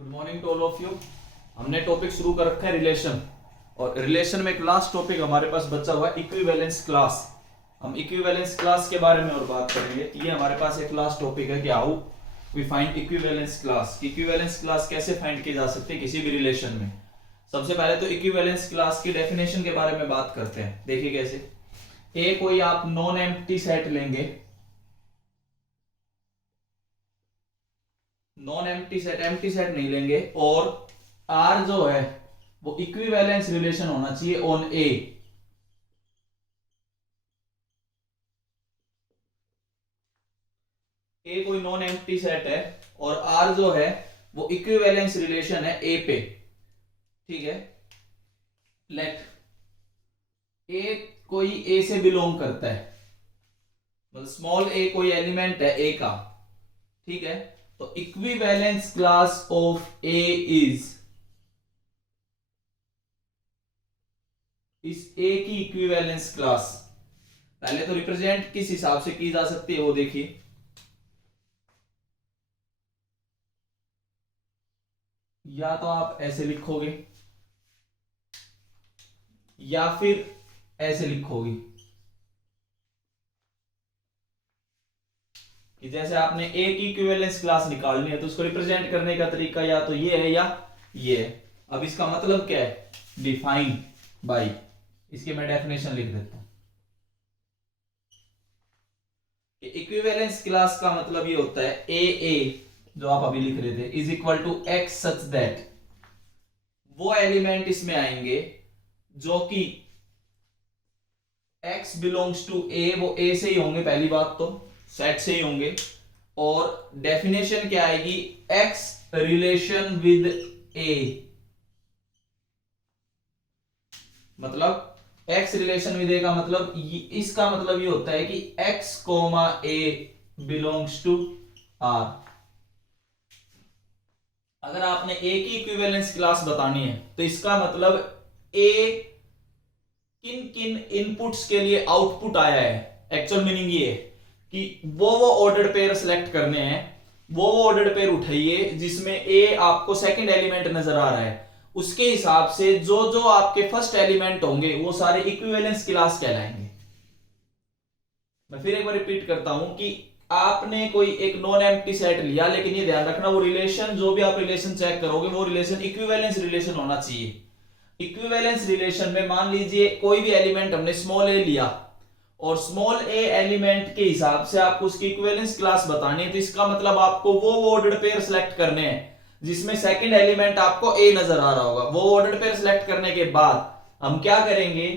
Good morning to all of you. हमने topic शुरू कर रखा है रिलेशन, और रिलेशन में एक लास्ट टॉपिक हमारे पास बचा हुआ है इक्विवेलेंस क्लास। हम इक्विवेलेंस क्लास के बारे में और बात करेंगे। ये हमारे पास एक लास्ट टॉपिक है कि how we find equivalence class. Equivalence class कैसे फाइंड की जा सकती है किसी भी रिलेशन में। सबसे पहले तो इक्विवेलेंस क्लास की डेफिनेशन के बारे में बात करते हैं। देखिए कैसे। ए कोई आप नॉन एम्प्टी सेट लेंगे, नॉन एम्प्टी सेट नहीं लेंगे, और आर जो है वो इक्विवेलेंस रिलेशन होना चाहिए ऑन ए। ए कोई नॉन एम्प्टी सेट है और आर जो है वो इक्विवेलेंस रिलेशन है ए पे। ठीक है। लेट ए कोई ए से बिलोंग करता है, मतलब स्मॉल ए कोई एलिमेंट है ए का। ठीक है। तो equivalence class of A is, इस ए की इक्विवेलेंस क्लास पहले तो रिप्रेजेंट किस हिसाब से की जा सकती है वो देखिए। या तो आप ऐसे लिखोगे या फिर ऐसे लिखोगे कि जैसे आपने ए की इक्विवेलेंस क्लास निकालनी है तो उसको रिप्रेजेंट करने का तरीका या तो ये है या ये है। अब इसका मतलब क्या है? डिफाइन बाय, इसकी मैं डेफिनेशन लिख देता हूं। इक्विवेलेंस क्लास का मतलब ये होता है ए जो आप अभी लिख रहे थे is equal to x such that वो एलिमेंट इसमें आएंगे जो कि x बिलोंग्स टू ए, वो ए से ही होंगे, पहली बात तो सेट से ही होंगे। और डेफिनेशन क्या आएगी? x रिलेशन विद ए, मतलब x रिलेशन विद ए का मतलब इसका मतलब ये होता है कि x comma A belongs to R. अगर आपने ए की इक्विवेलेंस क्लास बतानी है तो इसका मतलब ए किन किन इनपुट्स के लिए आउटपुट आया है। एक्चुअल मीनिंग ये है कि वो ऑर्डर्ड पेयर सेलेक्ट करने हैं, वो ऑर्डर्ड पेयर उठाइए जिसमें ए आपको सेकंड एलिमेंट नजर आ रहा है, उसके हिसाब से जो जो आपके फर्स्ट एलिमेंट होंगे वो सारे इक्विवेलेंस क्लास कहलाएंगे। मैं फिर एक बार रिपीट करता हूं कि आपने कोई एक नॉन एम्प्टी सेट लिया, लेकिन ये ध्यान रखना वो रिलेशन, जो भी आप रिलेशन चेक करोगे वो रिलेशन इक्विवेलेंस रिलेशन होना चाहिए। इक्विवेलेंस रिलेशन में मान लीजिए कोई भी एलिमेंट हमने स्मॉल ए लिया और स्मॉल ए एलिमेंट के हिसाब से आपको उसकी इक्विवेलेंस क्लास बतानी है, तो इसका मतलब आपको वो ऑर्डर्ड पेयर सेलेक्ट करने हैं जिसमें सेकंड एलिमेंट आपको ए नजर आ रहा होगा। वो ऑर्डर्ड पेयर सेलेक्ट करने के बाद हम क्या करेंगे?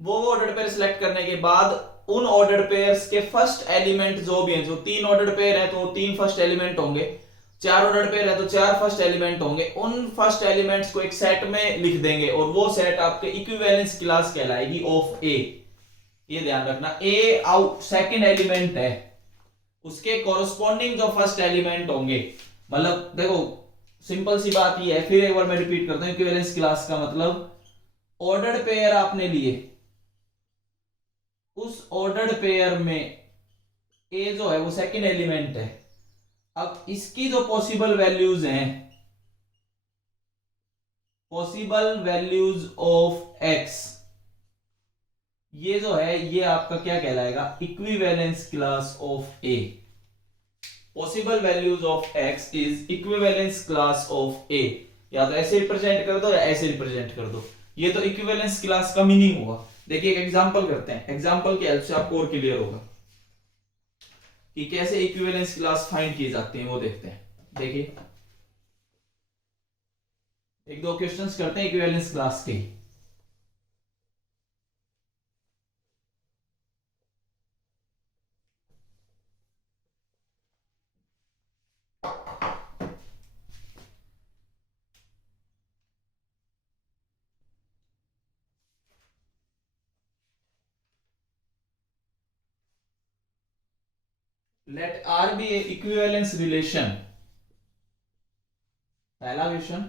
वो ऑर्डर्ड पेयर सेलेक्ट करने के बाद उन ऑर्डर्ड पेयर्स के फर्स्ट एलिमेंट जो भी हैं, जो तीन ऑर्डर्ड पेयर है तो तीन फर्स्ट एलिमेंट होंगे, चार ऑर्डर पेयर है तो चार फर्स्ट एलिमेंट होंगे, उन फर्स्ट एलिमेंट्स को एक सेट में लिख देंगे और वो सेट आपके इक्विवेलेंस क्लास कहलाएगी ऑफ ए। ये ध्यान रखना, ए आउट सेकंड एलिमेंट है, उसके कॉरस्पॉन्डिंग जो फर्स्ट एलिमेंट होंगे, मतलब देखो सिंपल सी बात ये है, फिर एक बार मैं रिपीट करता हूं। इक्विवेलेंस क्लास का मतलब ऑर्डर्ड पेयर आपने लिए, उस ऑर्डर्ड पेयर में ए जो है वो सेकंड एलिमेंट है। अब इसकी जो पॉसिबल वैल्यूज हैं, पॉसिबल वैल्यूज ऑफ एक्स, ये जो है ये आपका क्या कहलाएगा? Equivalence class of A. Possible values of X is equivalence class of A. या तो ऐसे रिप्रेजेंट कर दो या ऐसे रिप्रेजेंट कर दो, ये तो इक्विवेलेंस क्लास का मीनिंग हुआ। देखिए एक एग्जांपल करते हैं, एग्जांपल की हेल्प से आपको और क्लियर होगा कि कैसे इक्विवेलेंस क्लास फाइंड की जाती है, वो देखते हैं। देखिए एक दो क्वेश्चंस करते हैं इक्विवेलेंस क्लास के। लेट आर बी ए इक्विवेलेंस रिलेशन। पहला question,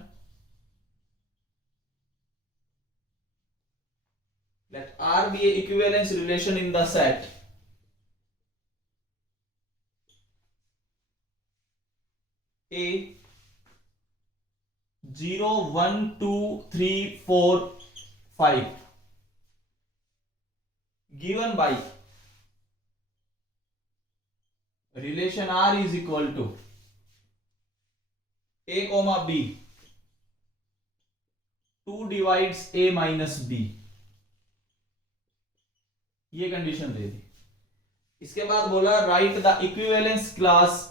let R be a equivalence relation in the set A 0 1 2 3 4 5 given by relation R is equal to A comma B 2 divides A minus B, ये condition दे दी। इसके बाद बोला right the equivalence class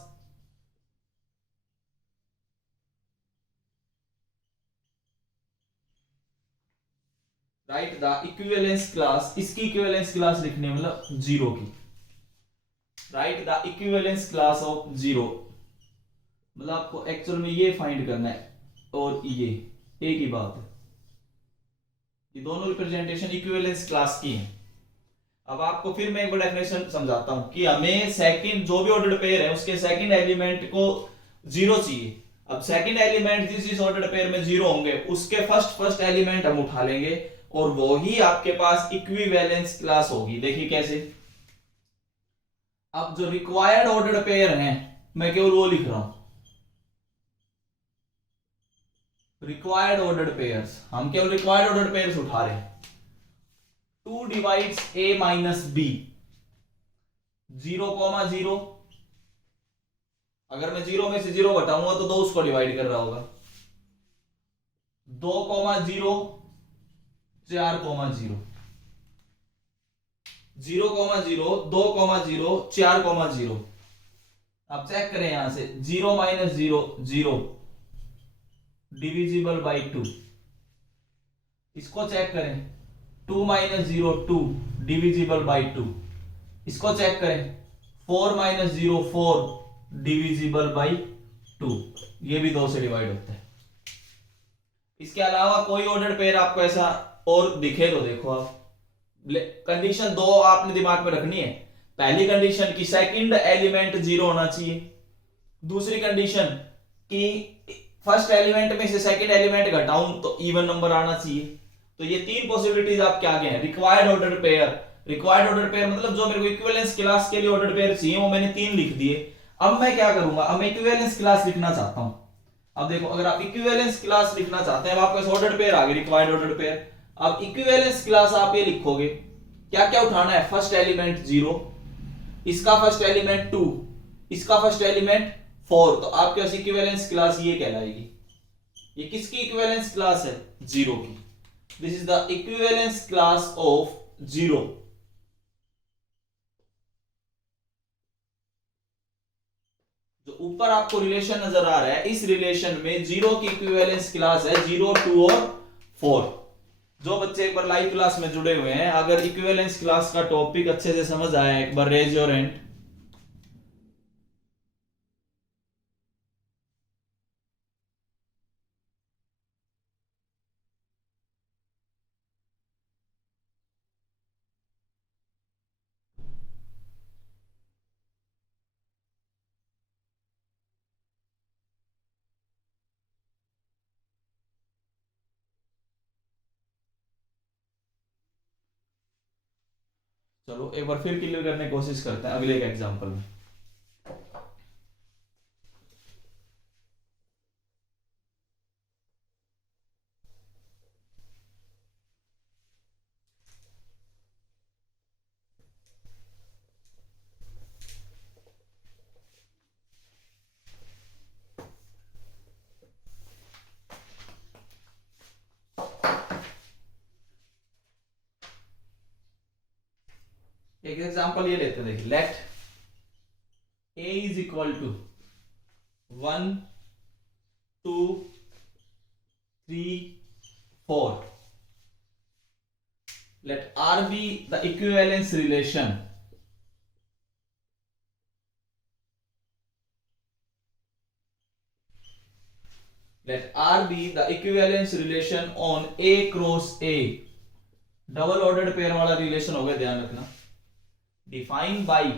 right the equivalence class, इसकी equivalence class लिखनी है मतलब zero की। Right the equivalence class of zero, मतलब आपको एक्चुअल में ये फाइंड करना है और ये एक ही बात है, ये दोनों रिप्रेजेंटेशन इक्विवेलेंस क्लास की है। अब आपको फिर मैं एक बार डेफिनेशन समझाता हूं कि हमें सेकंड जो भी ऑर्डर्ड पेयर है उसके सेकंड एलिमेंट को जीरो चाहिए। अब सेकंड एलिमेंट जिस ऑर्डर्ड पेयर में जीरो होंगे उसके फर्स्ट एलिमेंट हम उठा लेंगे और वो ही आपके पास इक्विवेलेंस क्लास होगी। देखिए कैसे, अब जो रिक्वायर्ड ऑर्डर्ड पेयर हैं मैं केवल वो लिख रहा हूं, रिक्वायर्ड ऑर्डर्ड पेयर्स, हम केवल रिक्वायर्ड ऑर्डर्ड पेयर्स उठा रहे हैं। 2 डिवाइड्स A माइनस B, 0,0, अगर मैं 0 में से 0 घटाऊंगा तो 2 उसको डिवाइड कर रहा होगा। 2,0, 4,0, 0,0, 2,0, 4,0। अब चेक करें यहां से 0 माइनस 0 0 डिविजिबल बाई 2, इसको चेक करें 2 माइनस 0 2 डिविजिबल बाई 2, इसको चेक करें 4 माइनस 0 4 डिविजिबल बाई 2, ये भी 2 से डिवाइड होता है। इसके अलावा कोई ऑर्डर्ड पेयर आपको ऐसा और दिखे तो देखो आप, कंडीशन 2 आपने दिमाग में रखनी है। पहली कंडीशन की सेकंड एलिमेंट 0 होना चाहिए, दूसरी कंडीशन कि फर्स्ट एलिमेंट में से सेकंड एलिमेंट घटाऊं तो इवन नंबर आना चाहिए। तो ये तीन पॉसिबिलिटीज आपके आगे हैं। Required ordered pair, required ordered pair मतलब जो मेरे को इक्विवेलेंस क्लास के लिए ऑर्डर्ड पेयर चाहिए वो मैंने 3 लिख दिए। अब मैं क्या करूंगा, अब मैं इक्विवेलेंस क्लास लिखना चाहता हूं। अब देखो अगर आप इक्विवेलेंस क्लास लिखना चाहते हैं, अब आपके पास ऑर्डर्ड पेयर आ गए, रिक्वायर्ड ऑर्डर्ड पेयर। अब इक्विवेलेंस क्लास आप ये लिखोगे, क्या क्या उठाना है, फर्स्ट एलिमेंट 0, इसका फर्स्ट एलिमेंट 2, इसका फर्स्ट एलिमेंट 4, तो आपके पास इक्विवेलेंस क्लास ये कहलाएगी। ये किसकी इक्विवेलेंस क्लास है, 0 की। This is the equivalence class of 0। जो ऊपर आपको रिलेशन नजर आ रहा है, इस रिलेशन में 0 की इक्विवेलेंस क्लास है 0 2 और 4। जो बच्चे एक बार लाइव क्लास में जुड़े हुए हैं, अगर इक्विवेलेंस क्लास का टॉपिक अच्छे से समझ आया, एक बार रेज योर हैंड। चलो एक बार फिर क्लियर करने की कोशिश करते हैं अगले एक एग्जांपल में। एक एग्जांपल ये लेते हैं, देखिए let a is equal to 1 2 3 4। let R be the equivalence relation let R be the equivalence relation on A cross A। Double ordered pair वाला रिलेशन हो गया, ध्यान रखना। Define by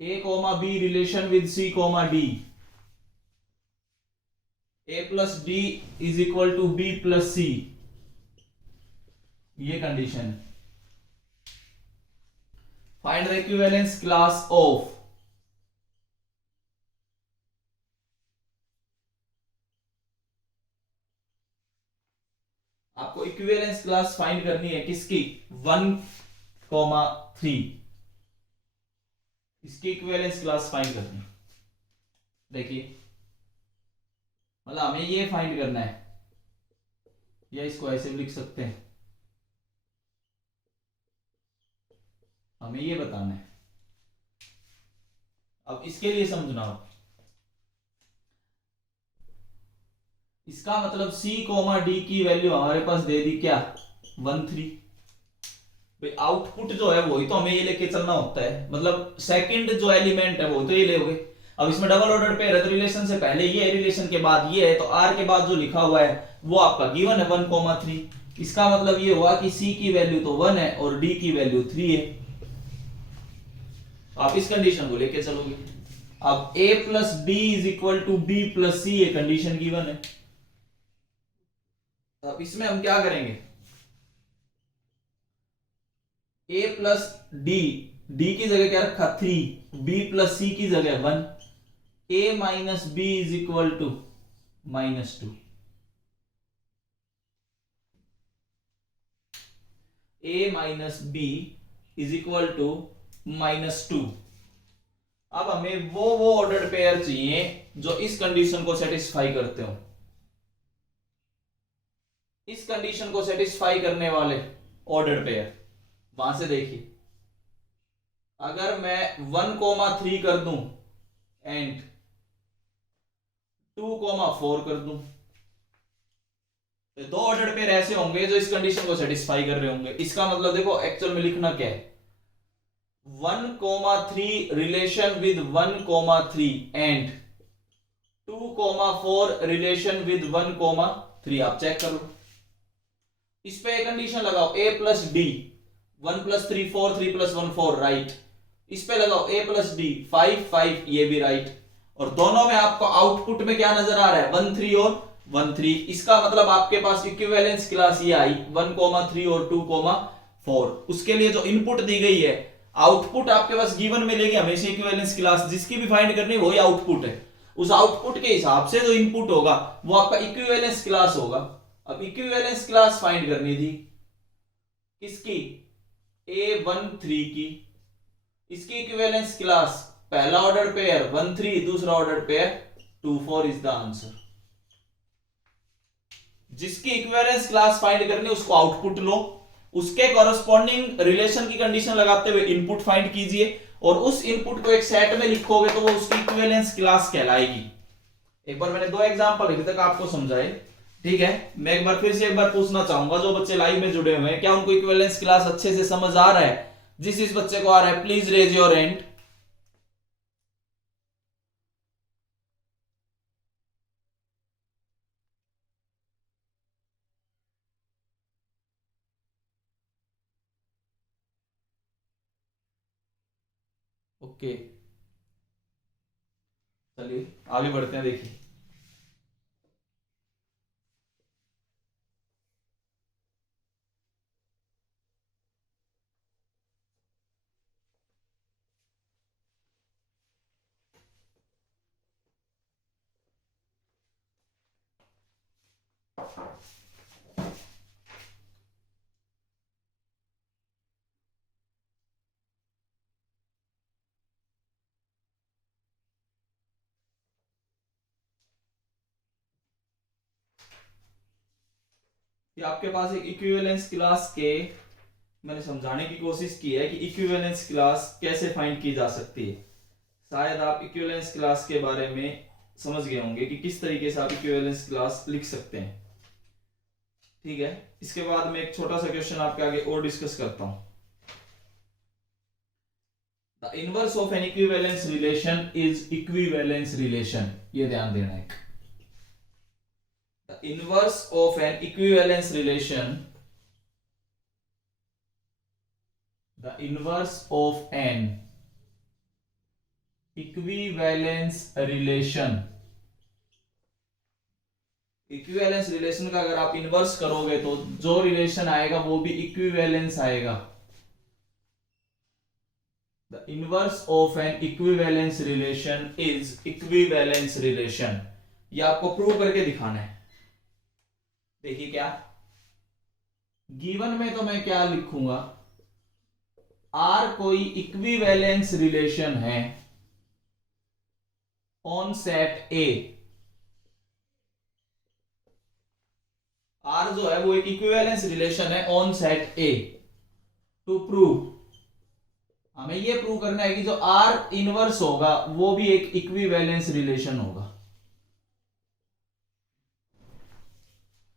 A comma B relation with C comma D, A plus D is equal to B plus C, ये condition है। Find the equivalence class of आपको equivalence class find करनी है किसकी 1,3 इसकी इक्विवेलेंस क्लास फाइंड करनी है। देखिए मतलब हमें ये फाइंड करना है या इसको ऐसे भी लिख सकते हैं, हमें ये बताना है। अब इसके लिए समझना हो, इसका मतलब C, D की वैल्यू हमारे पास दे दी क्या 1,3। भाई आउटपुट जो है वही तो हमें ये लेके चलना होता है, मतलब सेकंड जो एलिमेंट है वो तो ये लेोगे। अब इसमें डबल ऑर्डर पे है, रिलेशन से पहले ये है, रिलेशन के बाद ये है, तो R के बाद जो लिखा हुआ है वो आपका गिवन है 1,3। इसका मतलब ये हुआ कि C की वैल्यू तो 1 है और D की वैल्यू 3 है। आप इस कंडीशन को लेके चलोगे। अब A plus B is equal to B plus C ये कंडीशन गिवन है। अब इसमें हम क्या करेंगे, A प्लस D, D की जगह क्या रखा 3, B प्लस C की जगह 1, A minus B is equal to -2। A minus B is equal to -2। अब हमें वो ऑर्डर्ड पेयर चाहिए जो इस कंडीशन को सेटिस्फाई करते हो। इस कंडीशन को सेटिस्फाई करने वाले ऑर्डर्ड पेयर वहां से देखिए, अगर मैं 1,3 कर दूं एंड 2,4 कर दूं, तो दो ऑर्डर्ड पेयर ऐसे होंगे जो इस कंडीशन को सेटिस्फाई कर रहे होंगे। इसका मतलब देखो एक्चुअल में लिखना क्या है, 1,3 relation with 1,3 and 2,4 relation with 1,3। आप चेक कर लो, इस पे कंडीशन लगाओ A plus D 1 plus 3 4, 3 plus 1 4 right. इस पे लगाओ A प्लस डी 5 5 ये भी राइट। और दोनों में आपको आउटपुट में क्या नजर आ रहा है 1 3 और 1 3। इसका मतलब आपके पास इक्विवेलेंस क्लास ये आई 1,3 और 2,4। उसके लिए जो इनपुट दी गई है आउटपुट आपके पास गिवन मिलेगी हमेशा इक्विवेलेंस क्लास, जिसकी भी फाइंड करनी वही आउटपुट है। उस आउटपुट के हिसाब से जो इनपुट होगा वो आपका इक्विवेलेंस क्लास होगा। अब इक्विवेलेंस क्लास फाइंड करनी थी किसकी A13 की, इसकी इक्विवेलेंस क्लास पहला ऑर्डर पेयर 1 3, दूसरा order pair 2 4 is the answer. जिसकी इक्विवेलेंस क्लास फाइंड करनी उसको आउटपुट लो, उसके कॉरेस्पॉन्डिंग रिलेशन की कंडीशन लगाते हुए इनपुट फाइंड कीजिए और उस इनपुट को एक सेट में लिखोगे तो वो उसकी इक्विवेलेंस क्लास कहलाएगी। एक बार मैंने दो एग्जांपल अभी तक आपको समझाए, ठीक है। मैं एक बार फिर से एक बार पूछना चाहूंगा जो बच्चे लाइव में जुड़े हुए हैं, क्या उनको इक्विवेलेंस क्लास अच्छे से समझ आ रहा है? जिस बच्चे को आ रहा है please raise your hand. Okay चलिए आगे बढ़ते हैं। देखिए कि आपके पास एक इक्विवेलेंस क्लास के मैंने समझाने की कोशिश की है कि इक्विवेलेंस क्लास कैसे फाइंड की जा सकती है। शायद आप इक्विवेलेंस क्लास के बारे में समझ गए होंगे कि किस तरीके से आप इक्विवेलेंस क्लास लिख सकते हैं, ठीक है। इसके बाद में एक छोटा सा क्वेश्चन आपके आगे और डिस्कस करता हूं। The inverse of N equivalence relation is equivalence relation, ये ध्यान देना है। The inverse of an equivalence relation, the inverse of an equivalence relation, equivalence relation का अगर आप इनवर्स करोगे तो जो रिलेशन आएगा वो भी इक्विवेलेंस आएगा। The inverse of N equivalence relation is equivalence relation. ये आपको प्रूव करके दिखाना है। देखिए क्या गिवन में, तो मैं क्या लिखूंगा, आर कोई इक्विवेलेंस रिलेशन है ऑन सेट ए। आर जो है वो एक इक्विवेलेंस रिलेशन है on set a. To prove, हमें ये प्रूव करना है कि जो आर इनवर्स होगा वो भी एक इक्विवेलेंस रिलेशन होगा।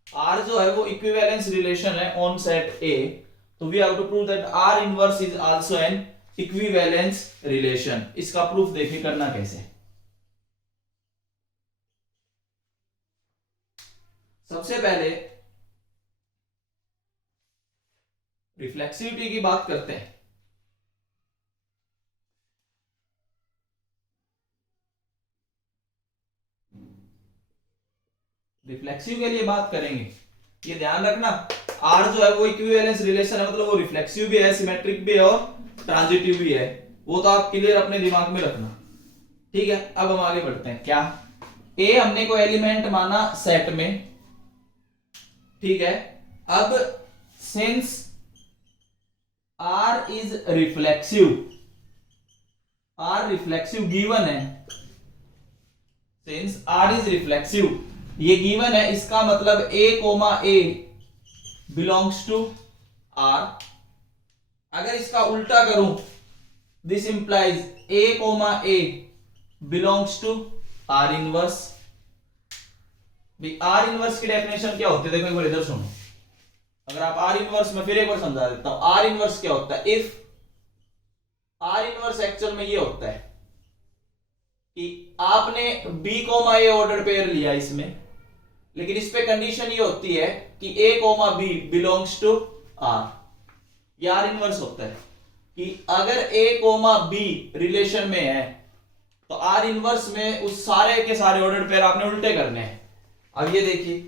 आर जो है वो इक्विवेलेंस रिलेशन है ऑन सेट ए, तो we have to prove that R inverse is also an equivalence relation. इसका प्रूफ देखिए करना कैसे। सबसे पहले रिफ्लेक्सिविटी की बात करते हैं। रिफ्लेक्सिव के लिए बात करेंगे, ये ध्यान रखना आर जो है वो इक्विवेलेंस रिलेशन है, मतलब वो रिफ्लेक्सिव भी है, सिमेट्रिक भी है और ट्रांजिटिव भी है। वो तो आप क्लियर अपने दिमाग में रखना, ठीक है। अब हम आगे बढ़ते हैं। क्या ए हमने को एलिमेंट माना सेट में, ठीक है। अब since R is reflexive, R reflexive given है, सिंस आर इज रिफ्लेक्सिव ये गिवन है, इसका मतलब a comma A belongs to R. अगर इसका उल्टा करूं, this implies a comma A belongs to R inverse. R inverse की डेफिनेशन क्या होती है, देखो एक बार इधर सुनो। अगर आप आर इनवर्स में फिर एक बार समझा देता हूं, आर इनवर्स क्या होता है। इफ आर इनवर्स एक्चुअल में ये होता है कि आपने b कोमा ए ऑर्डर पेयर लिया इसमें, लेकिन इस पे कंडीशन ये होती है कि a comma B belongs to R. ये आर इनवर्स होता है कि अगर a कोमा बी रिलेशन में है तो आर इनवर्स में उस सारे के सारे ऑर्डर पेयर आपने उल्टे करने हैं। अब ये देखिए,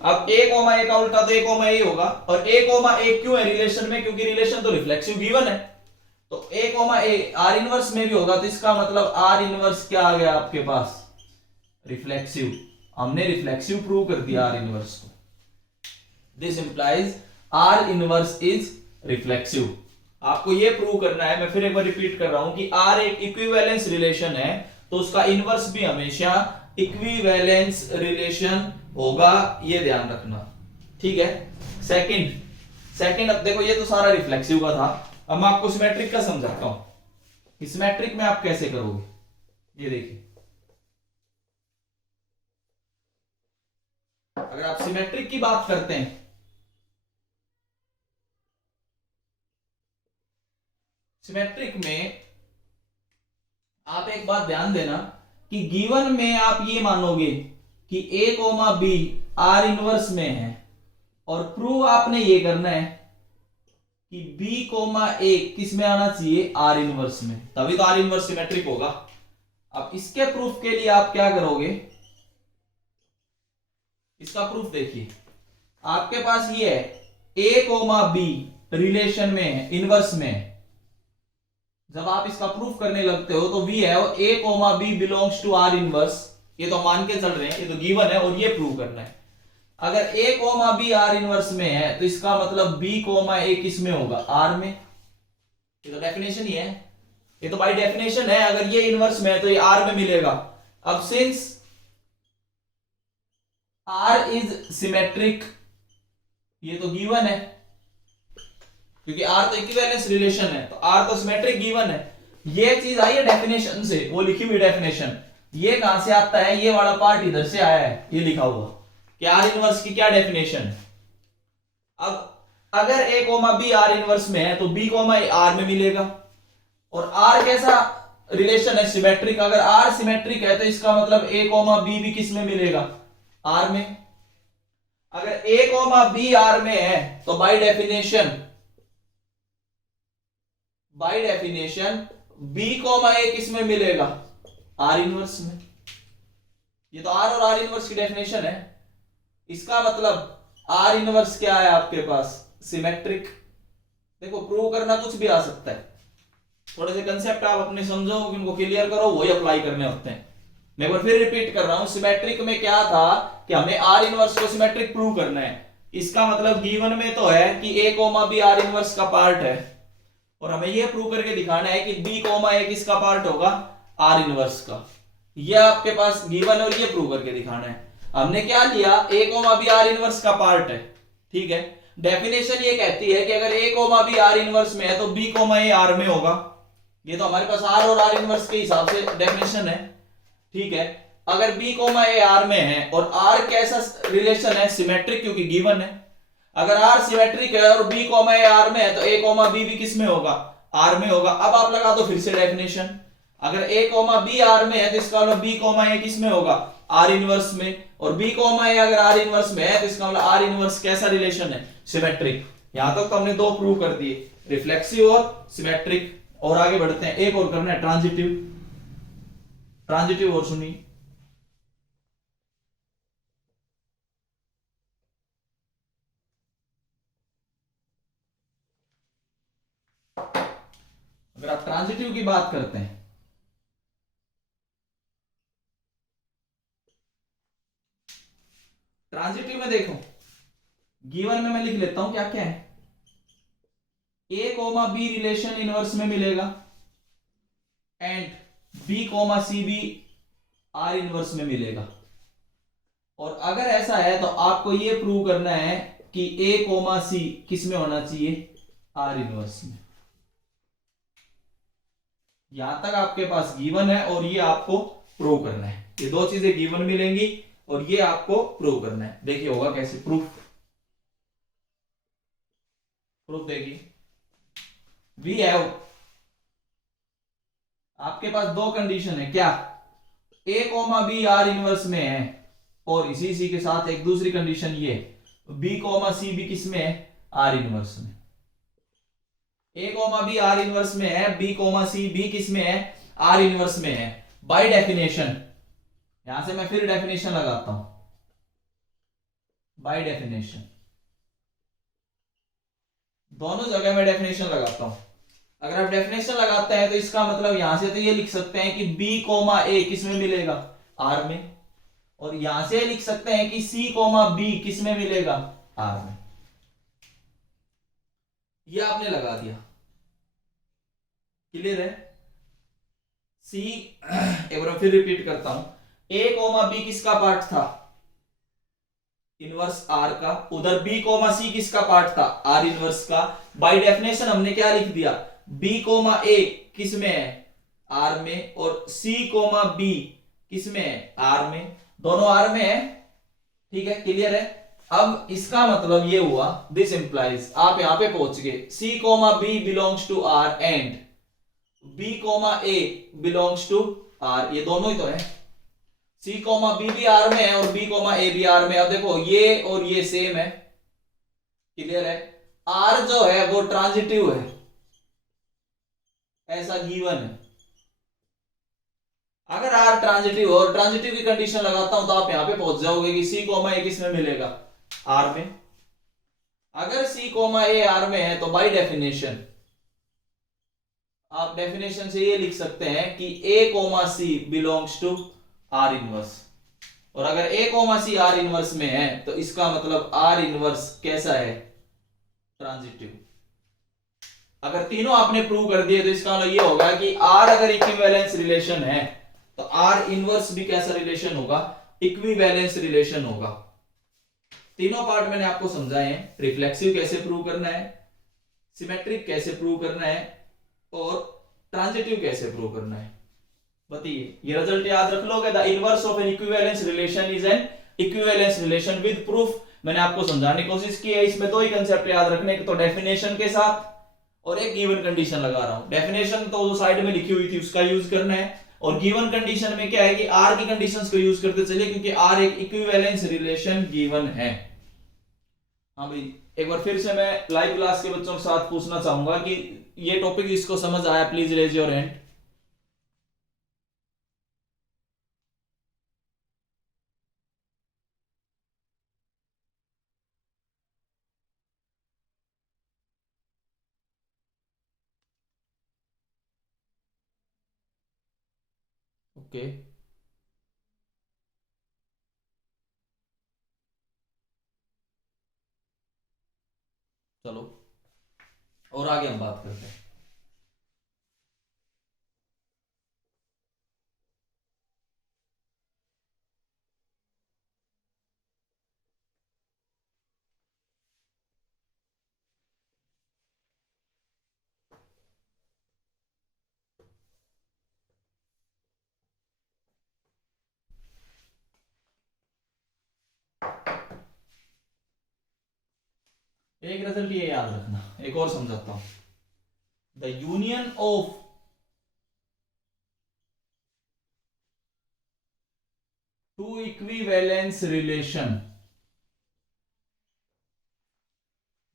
अब a कोमा ए का उल्टा तो a कोमा ए होगा, और a कोमा ए क्यों है रिलेशन में, क्योंकि रिलेशन तो रिफ्लेक्सिव गिवन है, तो a comma a R inverse में भी होगा, तो इसका मतलब आर इनवर्स क्या आ गया आपके पास, रिफ्लेक्सिव। हमने रिफ्लेक्सिव प्रूव कर दिया आर इनवर्स को। This implies are inverse is reflexive. आपको ये प्रूव करना है, मैं फिर एक बार रिपीट कर रहा हूं कि आर एक इक्विवेलेंस रिलेशन है, तो उसका इनवर्स भी हमेशा इक्विवेलेंस रिलेशन होगा, ये ध्यान रखना, ठीक है। सेकंड अब देखो, ये तो सारा रिफ्लेक्सिव का था। अब मैं आपको सिमेट्रिक का समझाता हूं। सिमेट्रिक में आप कैसे करोगे, ये देखिए। अगर आप सिमेट्रिक की बात करते हैं, सिमेट्रिक में आप एक बात ध्यान देना कि गिवन में आप ये मानोगे कि a comma b R inverse में है, और प्रूव आपने ये करना है कि b कोमा ए किस में आना चाहिए, आर इनवर्स में, तभी तो आर इनवर्स सिमेट्रिक होगा। अब इसके प्रूफ के लिए आप क्या करोगे, इसका प्रूफ देखिए। आपके पास ये है a कोमा बी रिलेशन में है, इनवर्स में है। जब आप इसका प्रूफ करने लगते हो तो v है और a comma B belongs to R inverse, ये तो मान के चल रहे हैं, ये तो गिवन है, और ये प्रूव करना है। अगर a comma b R inverse में है तो इसका मतलब b कोमा ए किस में होगा, आर में। ये तो डेफिनेशन ही है, ये तो बाय डेफिनेशन है, अगर ये इनवर्स में है तो ये आर में मिलेगा। अब सिंस आर इज सिमेट्रिक, ये तो गिवन है, क्योंकि आर तो इक्विवेलेंस रिलेशन है, तो आर तो सिमेट्रिक गिवन है। ये चीज आई है डेफिनेशन से, वो लिखी हुई डेफिनेशन। ये कहां से आता है, ये वाला पार्ट इधर से आया है, ये लिखा हुआ कि आर इनवर्स की क्या डेफिनेशन है। अब अगर a comma b R inverse में है तो b कोमा ए आर में मिलेगा, और r कैसा रिलेशन है, सिमेट्रिक। अगर r सिमेट्रिक है तो इसका मतलब a कोमा बी भी किस में मिलेगा, आर में। अगर a कोमा बी आर में है तो बाय डेफिनेशन b कोमा ए किस में मिलेगा, आर इनवर्स में। ये तो r और आर इनवर्स की डेफिनेशन है। इसका मतलब आर इनवर्स क्या है आपके पास, सिमेट्रिक। देखो प्रूव करना कुछ भी आ सकता है, थोड़े से कंसेप्ट आप अपने समझो, उनको क्लियर करो, वही अप्लाई करने होते हैं। मैं एक बार फिर रिपीट कर रहा हूं, सिमेट्रिक में क्या था कि हमें आर इनवर्स को सिमेट्रिक प्रूव करना है। इसका मतलब गिवन में तो है कि A comma b R inverse का पार्ट है, और हमें यह प्रूव करके दिखाना है कि बी कोमा ए किसका पार्ट होगा, आर इनवर्स का। यह आपके पास गिवन है और ये प्रूव करके दिखाना है। हमने क्या लिया, ए कोमा बी आर इनवर्स का पार्ट है, ठीक है। डेफिनेशन ये कहती है कि अगर A comma b R inverse में है तो बी कोमा ए आर में होगा। ये तो हमारे पास आर और आर इनवर्स के हिसाब से डेफिनेशन है, ठीक है। अगर बी कोमा ए आर में है और आर कैसा रिलेशन है, सिमेट्रिक, क्योंकि गिवन है। अगर आर सिमेट्रिक है और बी कोमा ए आर में है तो ए कोमा बी भी किस में होगा, आर में होगा। अब आप लगा दो फिर से डेफिनेशन, अगर ए कोमा बी आर में है तो इसका मतलब बी कोमा ए किस में होगा, आर इनवर्स में, और बी कोमा ए अगर आर इनवर्स में है तो इसका मतलब आर इनवर्स कैसा रिलेशन है, सिमेट्रिक। यहां तक तो हमने दो प्रूव कर दिए, रिफ्लेक्सिव और सिमेट्रिक। और आगे बढ़ते हैं, एक और करना है, ट्रांजिटिव। ट्रांजिटिव और सुनिए, अगर आप ट्रांजिटिव की बात करते हैं, ट्रांजिटिव में देखो, गिवन में मैं लिख लेता हूं क्या क्या है। A comma B relation inverse में मिलेगा, एंड बी कोमा सी भी आर इनवर्स में मिलेगा। और अगर ऐसा है तो आपको यह प्रूव करना है कि ए कोमा सी किस में होना चाहिए, आर इनवर्स में। यहां तक आपके पास गिवन है और ये आपको प्रूव करना है। ये दो चीजें गिवन मिलेंगी और ये आपको प्रूव करना है। देखिए होगा कैसे प्रूफ, प्रूफ देखिए। वी हैव, आपके पास दो कंडीशन है, क्या, ए कोमा बी आर इनवर्स में है, और इसी के साथ एक दूसरी कंडीशन ये, बी कोमा सी भी किस में है, आर इनवर्स में। ए कोमा बी आर इनवर्स में है, बी कोमा सी भी किस में है, आर इनवर्स में है। बाय डेफिनेशन, यहां से मैं फिर डेफिनेशन लगाता हूं, बाय डेफिनेशन, दोनों जगह मैं डेफिनेशन लगाता हूं। अगर आप डेफिनेशन लगाते हैं तो इसका मतलब यहां से तो ये लिख सकते हैं कि बी कोमा ए किस में मिलेगा, आर में, और यहां से लिख सकते हैं कि सी कोमा बी किस में मिलेगा, आर में। ये आपने लगा दिया, क्लियर है। सी, एक बार फिर रिपीट करता हूं, ए कोमा बी किसका पार्ट था, इनवर्स आर का, उधर बी कोमा सी किसका पार्ट था, आर इनवर्स का। बाय डेफिनेशन हमने क्या लिख दिया, बी कोमा ए किस में है, आर में, और सी कोमा बी किस में है, आर में, दोनों आर में है, ठीक है, क्लियर है। अब इसका मतलब ये हुआ, दिस इंप्लाइज, आप यहां पे पहुंच गए, C comma B belongs to R and B comma A belongs to R, ये दोनों ही तो है। सी कोमा बी भी आर में है और बी कोमा ए भी आर में। अब देखो ये और ये सेम है, क्लियर है। आर जो है वो ट्रांजिटिव है, ऐसा गिवन है। अगर आर ट्रांजिटिव और ट्रांजिटिव की कंडीशन लगाता हूं तो आप यहां पे पहुंच जाओगे कि सी कोमा ए किस में मिलेगा, आर में। अगर सी कोमा ए आर में है तो बाय डेफिनेशन आप डेफिनेशन से ये लिख सकते हैं कि A comma C belongs to R inverse. और अगर A comma C R inverse में है तो इसका मतलब आर इनवर्स कैसा है, ट्रांजिटिव। अगर तीनों आपने प्रूव कर दिए तो इसका मतलब ये होगा कि आर अगर इक्विवेलेंस रिलेशन है तो आर इनवर्स भी कैसा रिलेशन होगा, इक्विवेलेंस रिलेशन होगा। तीनों पार्ट मैंने आपको समझाए हैं, रिफ्लेक्सिव कैसे प्रूव करना है, सिमेट्रिक कैसे प्रूव करना है, और ट्रांजिटिव कैसे प्रूव करना है। बताइए, ये रिजल्ट याद रख लोगे। The inverse of N equivalence relation is an equivalence relation with proof. मैंने आपको समझाने की कोशिश की है, इसमें दो ही कंसेप्ट याद रखने के, तो डेफिनेशन के साथ और एक गिवन कंडीशन लगा रहा हूं। डेफिनेशन तो जो साइड में लिखी हुई थी उसका यूज करना है, और गिवन कंडीशन में क्या है कि आर की कंडीशंस को यूज करते चलिए, क्योंकि आर एक इक्विवेलेंस रिलेशन गिवन है। हाँ भाई, एक बार फिर से मैं लाइव क्लास के बच्चों के साथ पूछना चाहूंगा कि ये टॉपिक इसको समझ आया, please raise your hand. Okay, चलो और आगे हम बात करते हैं। एक रिजल्ट ये याद रखना, एक और समझाता हूं। The union of two equivalence relation,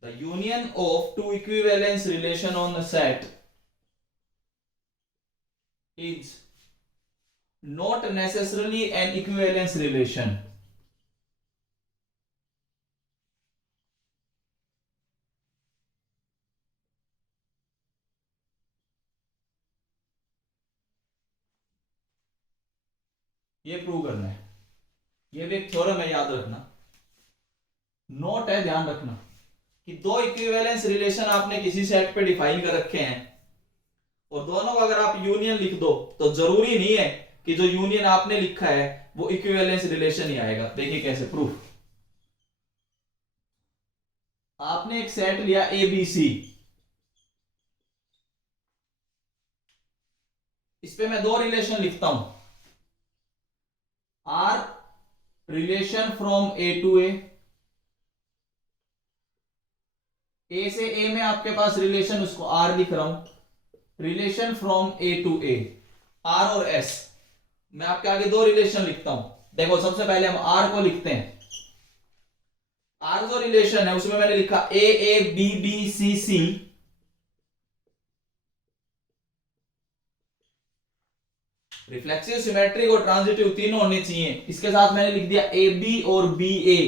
the union of two equivalence relation on a set is not necessarily an equivalence relation. ये प्रूव करना है, ये भी एक थ्योरम है, याद रखना, नोट है, ध्यान रखना कि दो इक्विवेलेंस रिलेशन आपने किसी सेट पे डिफाइन कर रखे हैं और दोनों का अगर आप यूनियन लिख दो तो जरूरी नहीं है कि जो यूनियन आपने लिखा है वो इक्विवेलेंस रिलेशन ही आएगा। देखिए कैसे प्रूफ। आपने एक सेट लिया ए बी सी, इस पे मैं दो रिलेशन लिखता हूं, R relation from A to A से ए में आपके पास रिलेशन, उसको आर लिख रहा हूं, relation from A to a, R और एस। मैं आपके आगे दो रिलेशन लिखता हूं। देखो सबसे पहले हम आर को लिखते हैं। आर जो रिलेशन है उसमें मैंने लिखा a b b c c, reflexive, symmetric और ट्रांजिटिव तीनों होने चाहिए। इसके साथ मैंने लिख दिया ए बी और बी ए।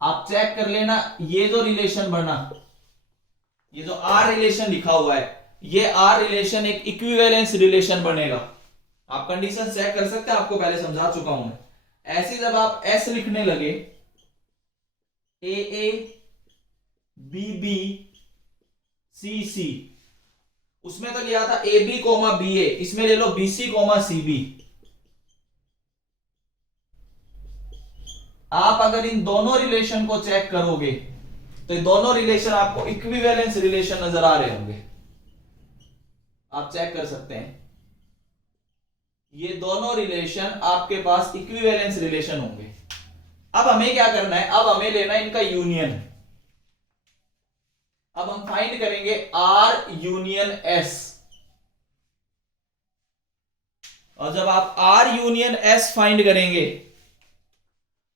आप चेक कर लेना, ये जो रिलेशन बना, ये जो आर रिलेशन लिखा हुआ है, ये आर रिलेशन एक इक्विवेलेंस रिलेशन बनेगा। आप कंडीशन चेक कर सकते हैं, आपको पहले समझा चुका हूं मैं। ऐसे जब आप एस लिखने लगे, ए बी बी सी सी, उसमें तो लिया था A B comma B A, इसमें ले लो B C comma C B. आप अगर इन दोनों रिलेशन को चेक करोगे तो ये दोनों रिलेशन आपको इक्विवेलेंस रिलेशन नजर आ रहे होंगे। आप चेक कर सकते हैं, ये दोनों रिलेशन आपके पास इक्विवेलेंस रिलेशन होंगे। अब हमें क्या करना है, अब हमें लेना है इनका यूनियन। अब हम फाइंड करेंगे आर यूनियन एस, और जब आप आर यूनियन एस फाइंड करेंगे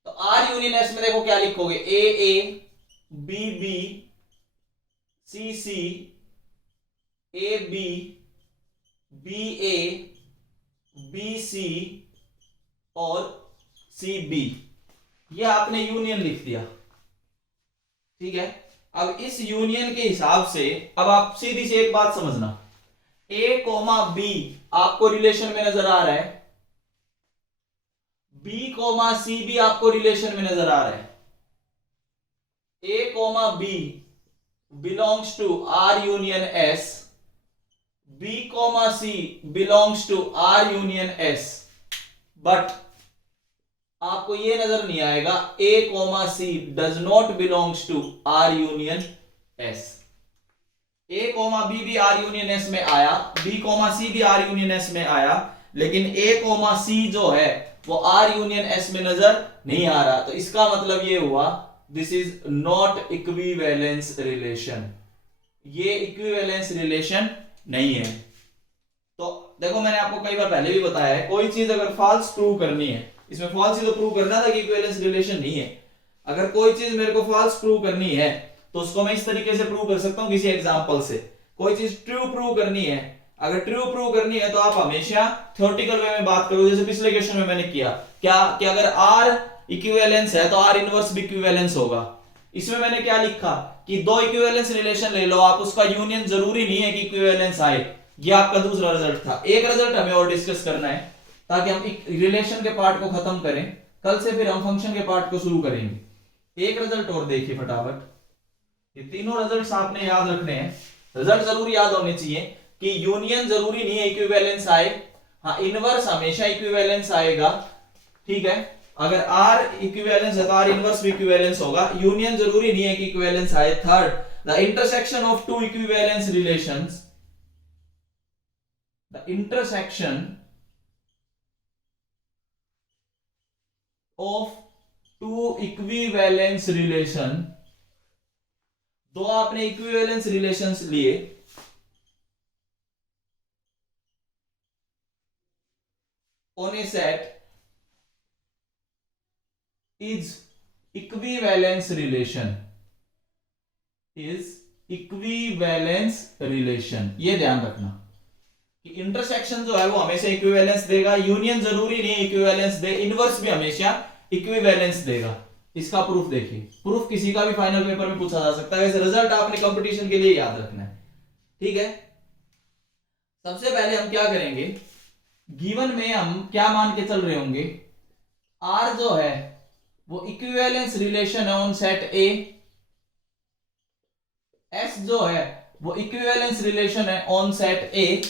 तो आर यूनियन एस में देखो क्या लिखोगे, a b b c c, a b b a b c और सी बी। ये आपने यूनियन लिख दिया, ठीक है। अब इस यूनियन के हिसाब से अब आप सीधी सी एक बात समझना, ए कोमा बी आपको रिलेशन में नजर आ रहा है, बी कोमा सी भी आपको रिलेशन में नजर आ रहा है। A comma B belongs to R union S, B comma C belongs to R union S, but आपको यह नजर नहीं आएगा A comma C does not belongs to R union S. A comma B भी आर यूनियन एस में आया, B comma सी भी R union S में आया, लेकिन ए कोमा सी जो है वो आर यूनियन एस में नजर नहीं आ रहा। तो इसका मतलब ये हुआ this is not equivalence relation, ये इक्विवेलेंस रिलेशन नहीं है। तो देखो मैंने आपको कई बार पहले भी बताया है, कोई चीज अगर फॉल्स प्रूव करनी है, इसमें फॉल्स ही तो प्रूव करना था कि इक्विवेलेंस रिलेशन नहीं है। अगर कोई चीज मेरे को फॉल्स प्रूव करनी है तो उसको मैं इस तरीके से प्रूव कर सकता हूं किसी एग्जांपल से। कोई चीज ट्रू प्रूव करनी है, अगर ट्रू प्रूव करनी है तो आप हमेशा थ्योरेटिकल वे में बात करो, जैसे पिछले क्वेश्चन में मैंने किया क्या कि अगर आर इक्विवेलेंस है तो आर इनवर्स भी इक्विवेलेंस होगा। इसमें मैंने क्या लिखा कि दो इक्विवेलेंस रिलेशन ले लो आप, उसका यूनियन जरूरी नहीं है कि इक्विवेलेंस आए। ये आपका दूसरा रिजल्ट था। एक रिजल्ट हमें और डिस्कस करना है, ताकि हम एक रिलेशन के पार्ट को खत्म करें। कल से फिर हम फंक्शन के पार्ट को शुरू करेंगे। एक रिजल्ट और देखिए फटाफट, ये तीनों रिजल्ट्स आपने याद रखने हैं। रिजल्ट जरूर याद होने चाहिए कि यूनियन जरूरी नहीं है इक्विवेलेंस आए, हाँ इनवर्स हमेशा इक्विवेलेंस आएगा, ठीक है। अगर आर इक्विवेलेंस है तो आर इनवर्स भी इक्विवेलेंस होगा। यूनियन जरूरी नहीं है कि इक्विवेलेंस आए। Third, the intersection of two equivalence relations, the intersection of two equivalence relation, दो आपने इक्विवेलेंस रिलेशंस लिए, on a set is equivalence relation, is equivalence relation। ये ध्यान रखना कि इंटरसेक्शन जो है वो हमेशा इक्विवेलेंस देगा। यूनियन जरूरी नहीं है इक्विवेलेंस दे, इनवर्स भी हमेशा इक्विवेलेंस देगा। इसका प्रूफ देखिए, प्रूफ किसी का भी फाइनल पेपर में पूछा जा सकता है। वैसे रिजल्ट आपने कंपटीशन के लिए याद रखना है, ठीक है। सबसे पहले हम क्या करेंगे, गिवन में हम क्या मान के चल रहे होंगे, आर जो है वो इक्विवेलेंस रिलेशन है ऑन सेट ए, एस जो है वो इक्विवेलेंस रिलेशन है on set a.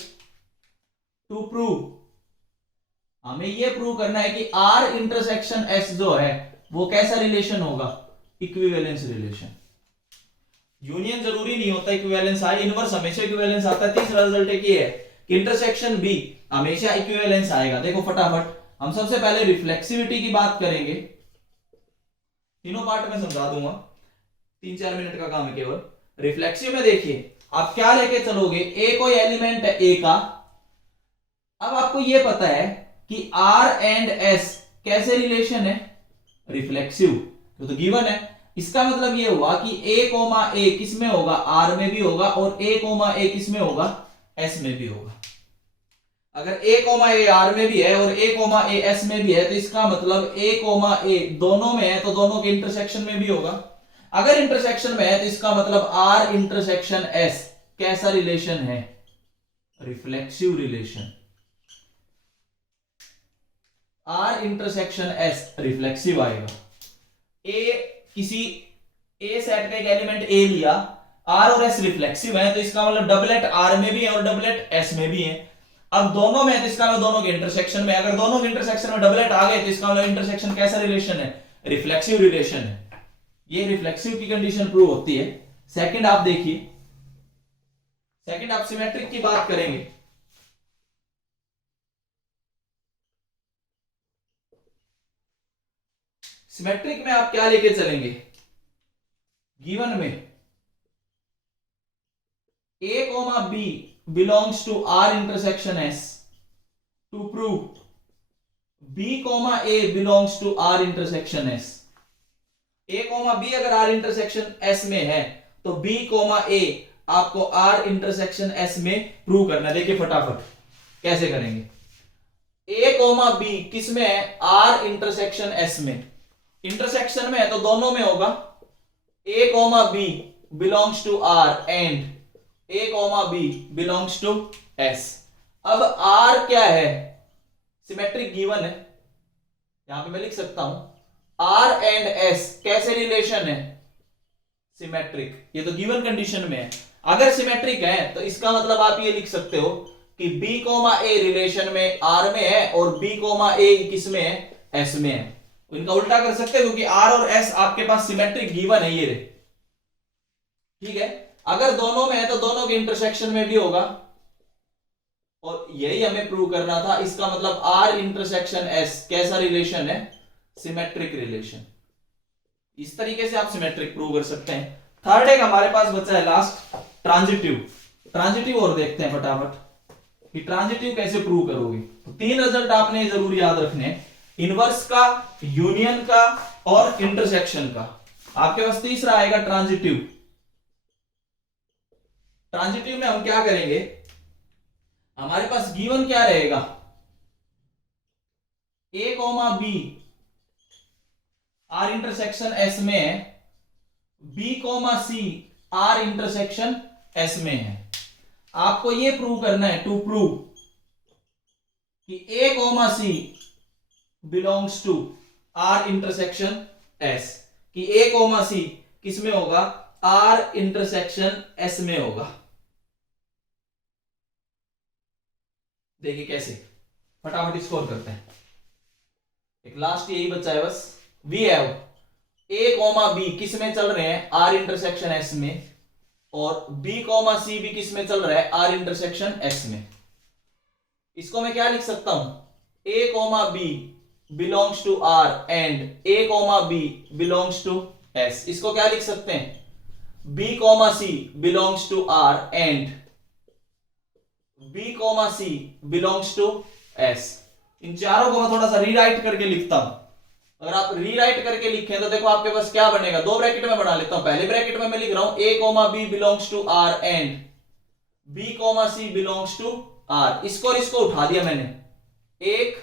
To prove, हमें यह प्रूव करना है कि आर इंटरसेक्शन एस जो है वो कैसा रिलेशन होगा, इक्विवेलेंस रिलेशन। यूनियन जरूरी नहीं होता इक्विवेलेंस आए, इनवर्स हमेशा इक्विवेलेंस आता है। तीसरा रिजल्ट एक ये है कि इंटरसेक्शन बी हमेशा इक्विवेलेंस आएगा। देखो फटाफट, हम सबसे पहले रिफ्लेक्सिविटी की बात करेंगे, तीनों पार्ट में समझा दूंगा, 3-4 मिनट का काम है केवल। रिफ्लेक्सिव में देखिए आप क्या लेके चलोगे, ए कोई एलिमेंट है ए का। अब आपको यह पता है कि आर एंड एस कैसे रिलेशन है, रिफ्लेक्सिव, तो गिवन है। इसका मतलब यह हुआ कि ए कोमा ए किस में होगा, आर में भी होगा, और ए कोमा ए किस में होगा, एस में भी होगा। अगर ए कोमा ए आर में भी है और ए कोमा ए एस में भी है, तो इसका मतलब ए कोमा ए दोनों में है, तो दोनों के इंटरसेक्शन में भी होगा। अगर इंटरसेक्शन में है तो इसका मतलब आर इंटरसेक्शन एस कैसा रिलेशन है, reflexive relation. R intersection S reflexive आएगा। ए किसी ए सेट का एक एलिमेंट ए लिया, आर और एस रिफ्लेक्सिव है, तो इसका मतलब डबलेट आर में भी है और डबलेट एस में भी है। अब दोनों में है तो इसका मतलब दोनों के इंटरसेक्शन में, अगर दोनों के इंटरसेक्शन में डबलेट आ गए तो इसका मतलब इंटरसेक्शन कैसा रिलेशन है, रिफ्लेक्सिव रिलेशन है। ये रिफ्लेक्सिव की कंडीशन प्रूव होती है। सेकंड आप देखिए, सेकंड आप सिमेट्रिक की बात करेंगे। सिमेट्रिक में आप क्या लेके चलेंगे, गिवन में a comma b belongs to r intersection s, to prove b comma a belongs to r intersection s। a comma b अगर r intersection s में है तो b comma a आपको r intersection s में prove करना है। देखिए फटाफट कैसे करेंगे, a comma b किस में है, r intersection s में। इंटरसेक्शन में है तो दोनों में होगा, a comma b belongs to r and a comma b belongs to s। अब r क्या है, सिमेट्रिक गिवन है, यहां पे मैं लिख सकता हूं r एंड s कैसे रिलेशन है, सिमेट्रिक। ये तो गिवन कंडीशन में है। अगर सिमेट्रिक है तो इसका मतलब आप ये लिख सकते हो कि b कोमा a रिलेशन में r में है और b कोमा a किस में है, s में है। इनका उल्टा कर सकते हैं क्योंकि r और s आपके पास सिमेट्रिक गिवन है ये, ठीक है। अगर दोनों में है तो दोनों के इंटरसेक्शन में भी होगा, और यही हमें प्रूव करना था। इसका मतलब r इंटरसेक्शन s कैसा रिलेशन है, सिमेट्रिक रिलेशन। इस तरीके से आप सिमेट्रिक प्रूव कर सकते हैं। थर्ड एक हमारे पास बचा है लास्ट, ट्रांजिटिव। ट्रांजिटिव और देखते हैं फटाफट कि ट्रांजिटिव कैसे प्रूव करोगे। तो 3 रिजल्ट आपने जरूर याद रखने हैं, इनवर्स का, यूनियन का और इंटरसेक्शन का। आपके पास तीसरा आएगा ट्रांजिटिव। ट्रांजिटिव में हम क्या करेंगे, हमारे पास गिवन क्या रहेगा, a comma b r intersection s में है, b comma c r intersection s में है। आपको यह प्रूव करना है, टू प्रूव कि A comma C belongs to R intersection S, कि ए कॉमा सी किस में होगा, आर इंटरसेक्शन एस में होगा। देखिए कैसे, फटाफट स्कोर करते हैं, एक लास्ट यही बच्चा है बस। We have a comma b किस में चल रहे हैं, आर इंटरसेक्शन एस में, और बी कॉमा सी भी किस में चल रहा है, आर इंटरसेक्शन एस में। इसको मैं क्या लिख सकता हूं, A comma B belongs to R and A comma B belongs to S. इसको क्या लिख सकते हैं, B comma C belongs to R and B comma C belongs to S. इन चारों को मैं थोड़ा सा रीराइट करके लिखता हूं। अगर आप रीराइट करके लिखें तो देखो आपके पास क्या बनेगा, दो ब्रैकेट में बना लेता हूं। पहले ब्रैकेट में मैं लिख रहा हूं A comma B belongs to R and B comma C belongs to R. इसको और इसको उठा दिया मैंने, एक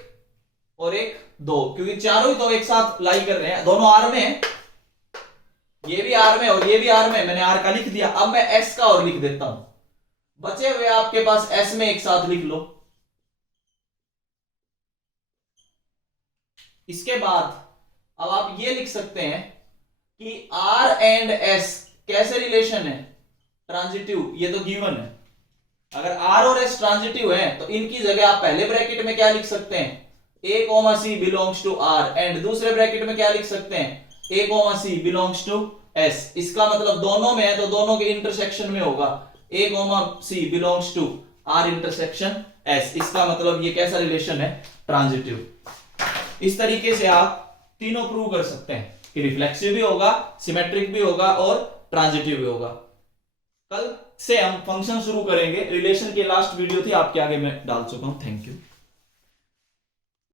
और एक दो, क्योंकि चारों ही तो एक साथ लाई कर रहे हैं, दोनों आर में है, ये भी आर में और ये भी आर में। मैंने आर का लिख दिया, अब मैं एस का और लिख देता हूं। बचे हुए आपके पास एस में एक साथ लिख लो। इसके बाद अब आप ये लिख सकते हैं कि आर एंड एस कैसे रिलेशन है, ट्रांजिटिव, ये तो गिवन है। अगर आर और एस ट्रांजिटिव है तो इनकी जगह आप पहले ब्रैकेट में क्या लिख सकते हैं, A comma C belongs to R and दूसरे ब्रैकेट में क्या लिख सकते हैं, A comma C belongs to S. इसका मतलब दोनों में है तो दोनों के इंटरसेक्शन में होगा, A comma C belongs to R intersection S. इसका मतलब ये कैसा रिलेशन है, ट्रांजिटिव। इस तरीके से आप तीनों प्रूव कर सकते हैं कि रिफ्लेक्सिव भी होगा, सिमेट्रिक भी होगा और ट्रांजिटिव भी होगा। कल से हम फंक्शन शुरू करेंगे, रिलेशन की लास्ट वीडियो थी आपके आगे मैं डाल चुका हूं। Thank you.